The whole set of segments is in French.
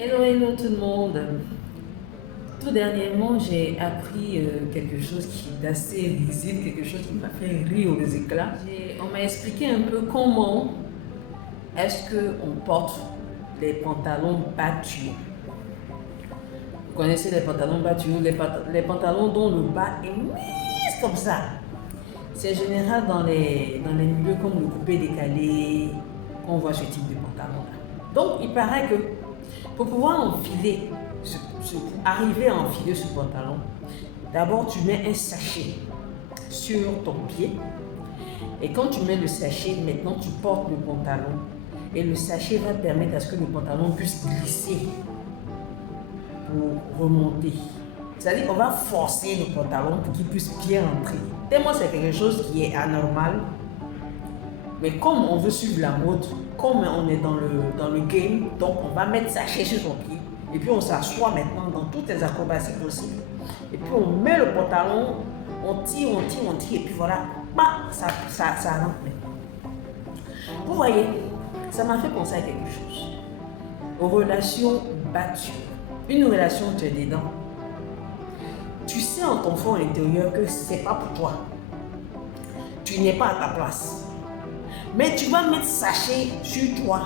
Hello, hello tout le monde. Tout dernièrement, j'ai appris quelque chose qui est assez risible, quelque chose qui m'a fait rire aux éclats. On m'a expliqué un peu comment est-ce qu'on porte les pantalons battus. Vous connaissez les pantalons battus, les pantalons dont le bas est mince comme ça. C'est général dans les milieux comme le coupé décalé qu'on voit ce type de pantalon-là. Donc, il paraît que pour pouvoir enfiler, arriver à enfiler ce pantalon, d'abord tu mets un sachet sur ton pied. Et quand tu mets le sachet, maintenant tu portes le pantalon. Et le sachet va permettre à ce que le pantalon puisse glisser pour remonter. C'est-à-dire qu'on va forcer le pantalon pour qu'il puisse bien rentrer. Tellement c'est quelque chose qui est anormal. Mais comme on veut suivre la mode, comme on est dans le game, donc on va mettre sachet sur son pied. Et puis on s'assoit maintenant dans toutes les acrobaties possibles. Et puis on met le pantalon, on tire, et puis voilà, bah, ça rentre maintenant. Vous voyez, ça m'a fait penser à quelque chose. Aux relations battues. Une relation, tu es dedans. Tu sais en ton fond intérieur que c'est pas pour toi. Tu n'es pas à ta place. Mais tu vas mettre sachet sur toi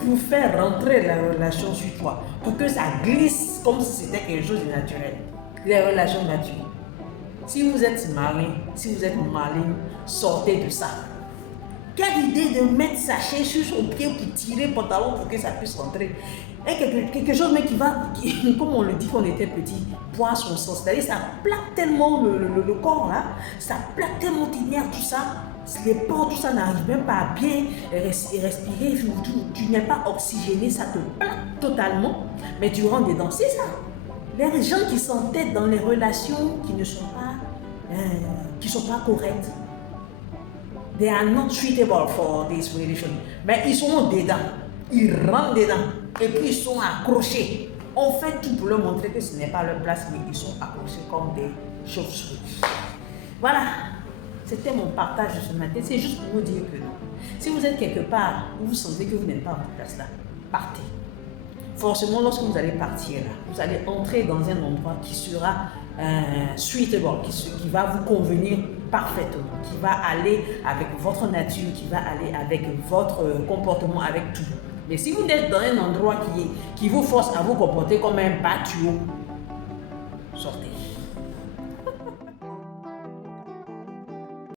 pour faire rentrer la relation sur toi, pour que ça glisse comme si c'était quelque chose de naturel. Les relations battues. Si vous êtes malin, si vous êtes maline, sortez de ça. Quelle idée de mettre sachet sur son pied pour tirer le pantalon pour que ça puisse rentrer. Et quelque chose mais qui, comme on le dit quand on était petit, boire son sang. C'est-à-dire ça plaque tellement le corps là, ça plaque tellement t'énerve tout ça. Les pores, tout ça n'arrive même pas à bien respirer, tu n'es pas oxygéné, ça te plaque totalement, mais tu rentres dedans, c'est ça. Les gens qui s'entêtent dans les relations qui ne sont pas correctes, they are not suitable for this relation, mais ils sont dedans, ils rentrent dedans, et puis ils sont accrochés. On fait tout pour leur montrer que ce n'est pas leur place, mais ils sont accrochés comme des chauves-souris. Voilà. C'était mon partage de ce matin. C'est juste pour vous dire que si vous êtes quelque part où vous sentez que vous n'êtes pas à votre place là, partez. Forcément, lorsque vous allez partir là, vous allez entrer dans un endroit qui sera suitable, qui va vous convenir parfaitement, qui va aller avec votre nature, qui va aller avec votre comportement, avec tout. Mais si vous êtes dans un endroit qui vous force à vous comporter comme un battu,